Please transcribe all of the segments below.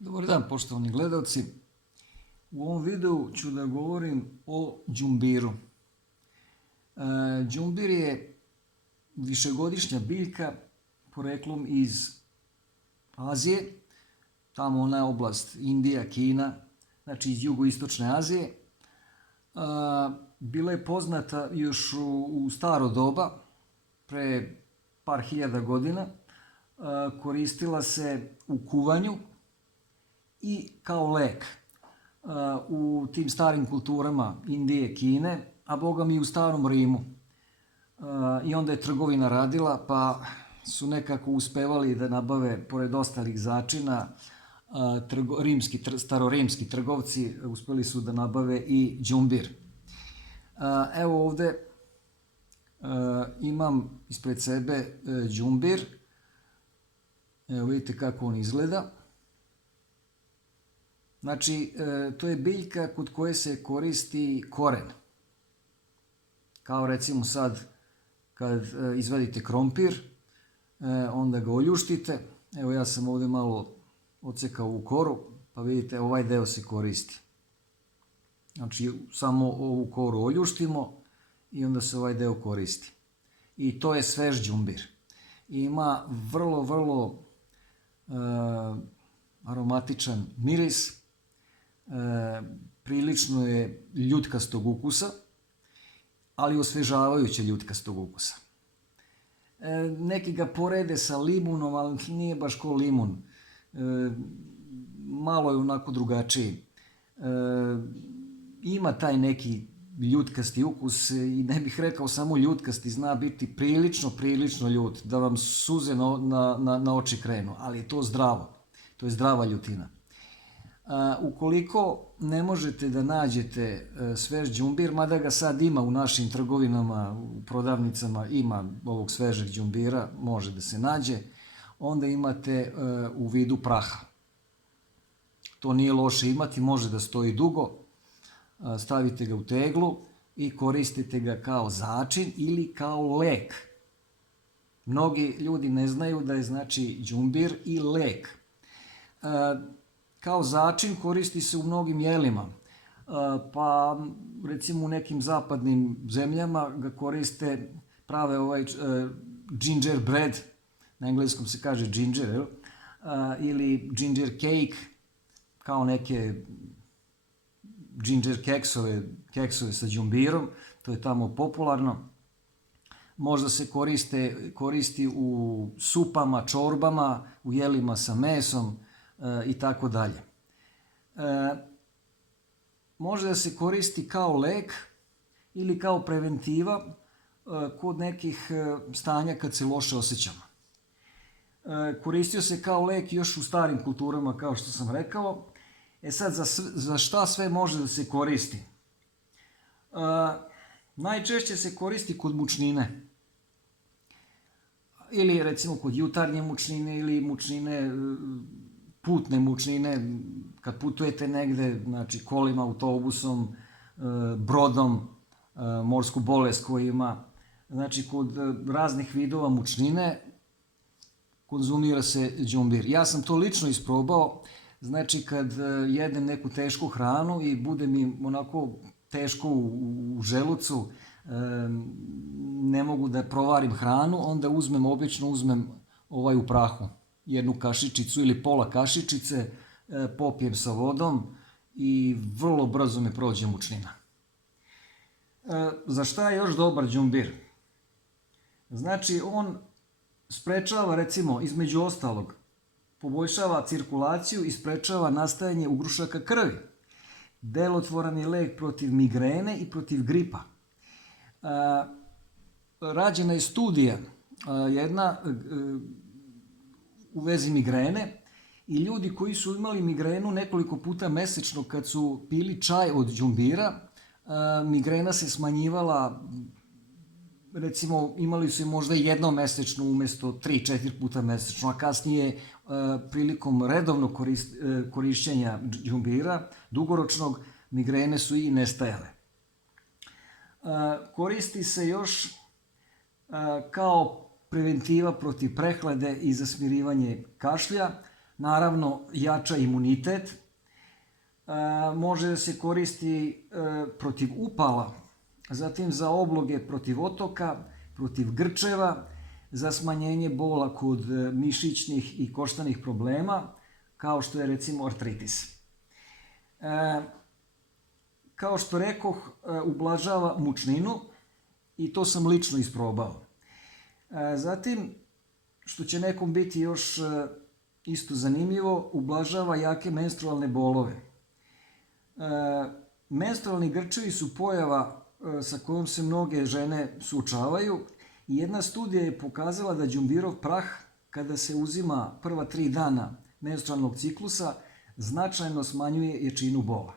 Dobar dan, poštovani gledalci. U ovom videu ću da govorim o đumbiru. Đumbir je višegodišnja biljka poreklom iz Azije, tamo ona oblast Indija, Kina, znači iz jugoistočne Azije. Bila je poznata još u staro doba, pre par hiljada godina. Koristila se u kuvanju i kao lek u tim starim kulturama Indije, Kine, a boga mi i u starom Rimu. I onda je trgovina radila, pa su nekako uspevali da nabave, pored ostalih začina, starorimski trgovci uspeli su da nabave i đumbir. Evo ovde imam ispred sebe đumbir. Evo vidite kako on izgleda. Znači, to je biljka kod koje se koristi koren. Kao recimo sad, kad izvadite krompir, onda ga oljuštite. Evo ja sam ovdje malo odsekao u koru, pa vidite ovaj deo se koristi. Znači, samo ovu koru oljuštimo i onda se ovaj deo koristi. I to je svež đumbir. Ima vrlo aromatičan miris. Prilično je ljutkastog ukusa, ali osvežavajuće ljutkastog ukusa. Neki ga porede sa limunom, ali nije baš ko limun. Malo je onako drugačiji. Ima taj neki ljutkasti ukus i ne bih rekao samo ljutkasti, zna biti prilično ljut, da vam suze na oči krenu, ali je to zdravo. To je zdrava ljutina. Ukoliko ne možete da nađete svež đumbir, mada ga sad ima u našim trgovinama, u prodavnicama, ima ovog svežeg đumbira, može da se nađe, onda imate u vidu praha. To nije loše imati, može da stoji dugo, stavite ga u teglu i koristite ga kao začin ili kao lek. Mnogi ljudi ne znaju da je znači đumbir i lek. Kao začin koristi se u mnogim jelima, pa recimo u nekim zapadnim zemljama ga koriste, prave ovaj ginger bread, na engleskom se kaže ginger, ili ginger cake, kao neke ginger keksove sa đumbirom, to je tamo popularno. Možda se koristi u supama, čorbama, u jelima sa mesom i tako dalje. Može da se koristi kao lek ili kao preventiva kod nekih stanja kad se loše osjećamo. Koristio se kao lek još u starim kulturama, kao što sam rekao. Sad, za šta sve može da se koristi? Najčešće se koristi kod mučnine. Ili recimo kod jutarnje mučnine ili mučnine, putne mučnine, kad putujete negde, znači kolima, autobusom, brodom, morsku bolest koju ima. Znači, kod raznih vidova mučnine konzumira se đumbir. Ja sam to lično isprobao. Znači, kad jedem neku tešku hranu i bude mi onako teško u želucu, ne mogu da provarim hranu, onda obično uzmem ovaj u prahu, jednu kašičicu ili pola kašičice, popijem sa vodom i vrlo brzo me prođe mučnina. Za šta je još dobar đumbir? Znači, on sprečava, recimo, između ostalog, poboljšava cirkulaciju i sprečava nastajanje ugrušaka krvi. Delotvoran je lek protiv migrene i protiv gripa. Rađena je studija jedna u vezi migrene i ljudi koji su imali migrenu nekoliko puta mesečno kad su pili čaj od đumbira, migrena se smanjivala, recimo imali su je možda jednom mesečno umesto 3-4 puta mesečno, a kasnije prilikom redovnog korišćenja đumbira, dugoročnog, migrene su i nestajale. Koristi se još kao preventiva protiv prehlade i za smirivanje kašlja, naravno jača imunitet, može da se koristi protiv upala, zatim za obloge protiv otoka, protiv grčeva, za smanjenje bola kod mišićnih i koštanih problema, kao što je recimo artritis. Kao što rekoh, ublažava mučninu i to sam lično isprobao. Zatim, što će nekom biti još isto zanimljivo, ublažava jake menstrualne bolove. Menstrualni grčevi su pojava sa kojom se mnoge žene suočavaju i jedna studija je pokazala da đumbirov prah, kada se uzima prva 3 dana menstrualnog ciklusa, značajno smanjuje jačinu bola.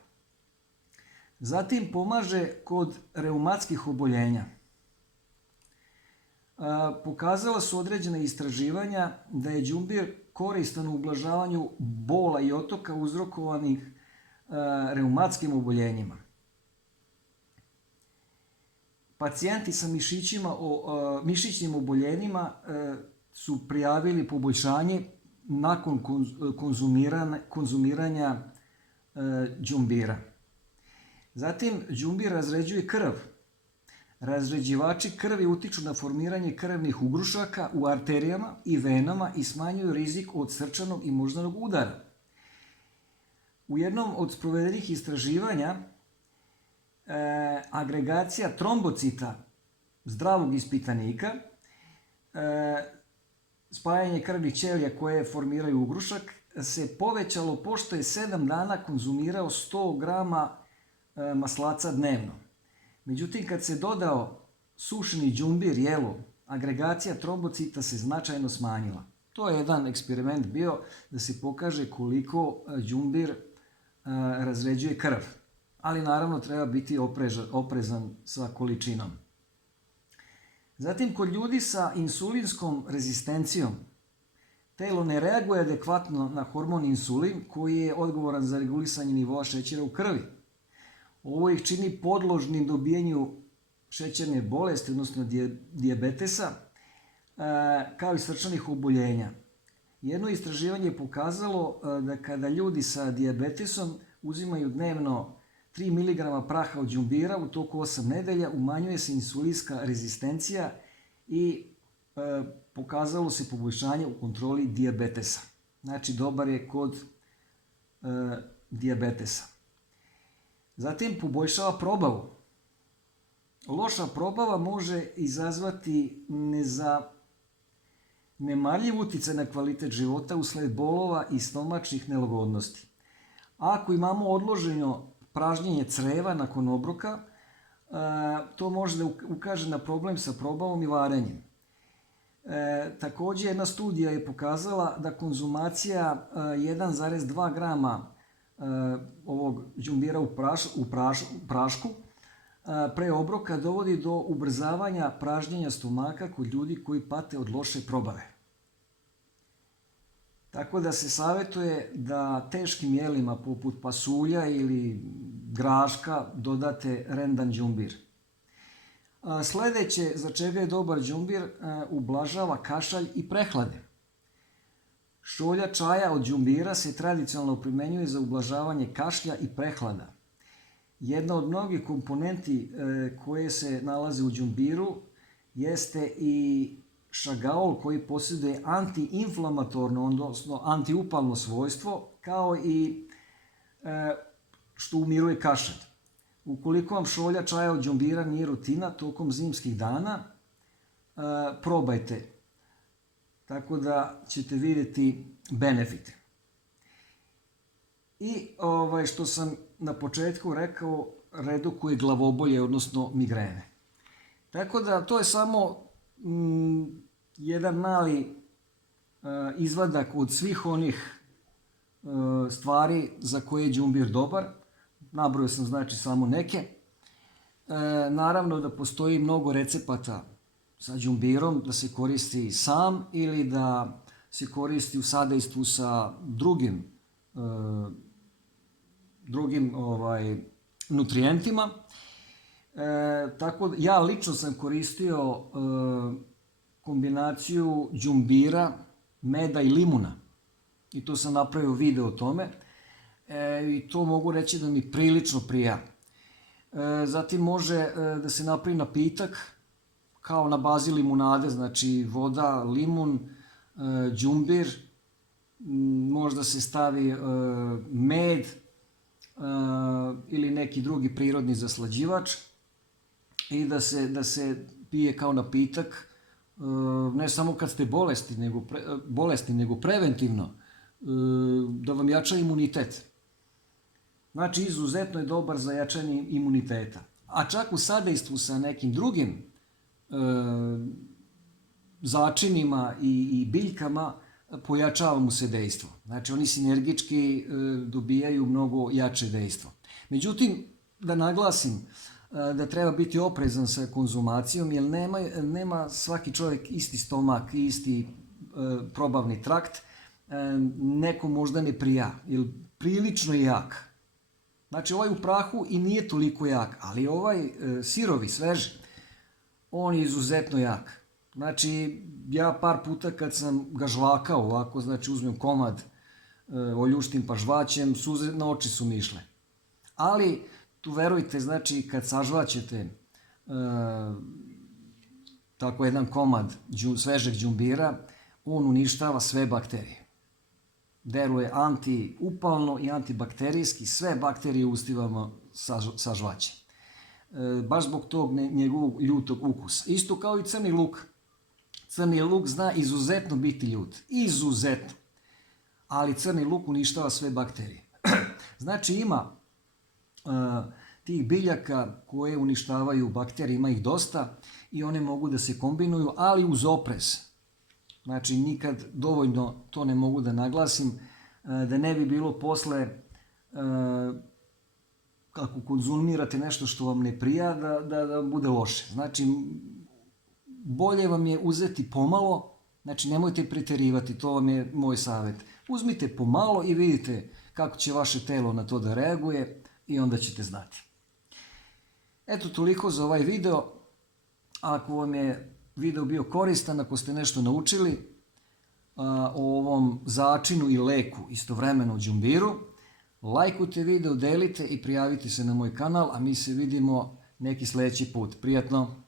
Zatim pomaže kod reumatskih oboljenja. Pokazala su određena istraživanja da je đumbir koristan u ublažavanju bola i otoka uzrokovanih reumatskim oboljenjima. Pacijenti sa mišićnim oboljenjima su prijavili poboljšanje nakon konzumiranja đumbira. Zatim, đumbir razređuje krv. Razređivači krvi utiču na formiranje krvnih ugrušaka u arterijama i venama i smanjuju rizik od srčanog i moždanog udara. U jednom od sprovedenih istraživanja agregacija trombocita zdravog ispitanika, spajanje krvnih ćelija koje formiraju ugrušak, se povećalo pošto je 7 dana konzumirao 100 grama maslaca dnevno. Međutim, kad se dodao sušeni đumbir jelu, agregacija trombocita se značajno smanjila. To je jedan eksperiment bio da se pokaže koliko đumbir razređuje krv. Ali naravno treba biti oprezan sa količinom. Zatim, kod ljudi sa insulinskom rezistencijom, telo ne reaguje adekvatno na hormon insulin koji je odgovoran za regulisanje nivoa šećera u krvi. Ovo ih čini podložnim dobijanju šećerne bolesti, odnosno dijabetesa, kao i srčanih oboljenja. Jedno istraživanje je pokazalo da kada ljudi sa dijabetesom uzimaju dnevno 3 mg praha od đumbira u toku 8 nedelja, umanjuje se insulinska rezistencija i pokazalo se poboljšanje u kontroli dijabetesa. Znači, dobar je kod dijabetesa. Zatim, poboljšava probavu. Loša probava može izazvati nemarljiv uticaj na kvalitet života usled bolova i stomačnih nelagodnosti. Ako imamo odloženo pražnjenje creva nakon obroka, to može da ukaže na problem sa probavom i varenjem. Također, jedna studija je pokazala da konzumacija 1,2 grama ovog đumbira u prašku pre obroka dovodi do ubrzavanja pražnjenja stomaka kod ljudi koji pate od loše probave. Tako da se savjetuje da teškim jelima poput pasulja ili graška dodate rendan đumbir. Sljedeće za čega je dobar đumbir, ublažava kašalj i prehlade. Šolja čaja od đumbira se tradicionalno primjenjuje za ublažavanje kašlja i prehlada. Jedna od mnogih komponenti koje se nalaze u đumbiru jeste i šagaol koji posjeduje antiinflamatorno, odnosno antiupalno svojstvo, kao i što umiruje kašalj. Ukoliko vam šolja čaja od đumbira nije rutina tokom zimskih dana, probajte. Tako da ćete vidjeti benefite. I što sam na početku rekao, redukuje glavobolje, odnosno migrene. Tako da to je samo jedan mali izvadak od svih onih stvari za koje je đumbir dobar. Nabrojao sam znači samo neke. Naravno da postoji mnogo recepata sa đumbirom, da se koristi sam ili da se koristi u sadejstvu sa drugim nutrijentima. Tako ja lično sam koristio kombinaciju đumbira, meda i limuna. i tu sam napravio video o tome. I to mogu reći da mi prilično prija. Zatim može da se napravi napitak kao na bazi limunade, znači voda, limun, đumbir, možda se stavi med ili neki drugi prirodni zaslađivač i da se pije kao napitak, ne samo kad ste bolesni, nego preventivno, da vam jača imunitet. Znači, izuzetno je dobar za jačanje imuniteta. A čak u sadejstvu sa nekim drugim začinima i biljkama pojačava mu se dejstvo. Znači, oni sinergički dobijaju mnogo jače dejstvo. Međutim, da naglasim da treba biti oprezan sa konzumacijom, jer nema svaki čovjek isti stomak, isti probavni trakt. Neko možda ne prija, jer prilično je jak. Znači, ovaj u prahu i nije toliko jak, ali ovaj sirovi, sveži, on je izuzetno jak. Znači, ja par puta kad sam ga žvakao ovako, znači uzmem komad, oljuštim pa žvaćem, suze na oči su mi išle. Ali, tu verujte, znači, kad sažvaćete tako jedan komad svežeg đumbira, on uništava sve bakterije. Deluje antiupalno i antibakterijski, sve bakterije u ustivama sažvaće. Baš zbog tog njegovog ljutog ukusa. Isto kao i crni luk. Crni luk zna izuzetno biti ljut. Izuzetno. Ali crni luk uništava sve bakterije. Znači ima tih biljaka koje uništavaju bakterije, ima ih dosta i one mogu da se kombinuju, ali uz oprez. Znači, nikad dovoljno to ne mogu da naglasim, da ne bi bilo posle, kako konzumirate nešto što vam ne prija, da bude loše. Znači, bolje vam je uzeti pomalo, znači nemojte preterivati, to vam je moj savjet. Uzmite pomalo i vidite kako će vaše telo na to da reaguje i onda ćete znati. Eto, toliko za ovaj video. Ako vam je video bio koristan, ako ste nešto naučili o ovom začinu i leku istovremeno u đumbiru, lajkujte video, delite i prijavite se na moj kanal, a mi se vidimo neki sljedeći put. Prijatno!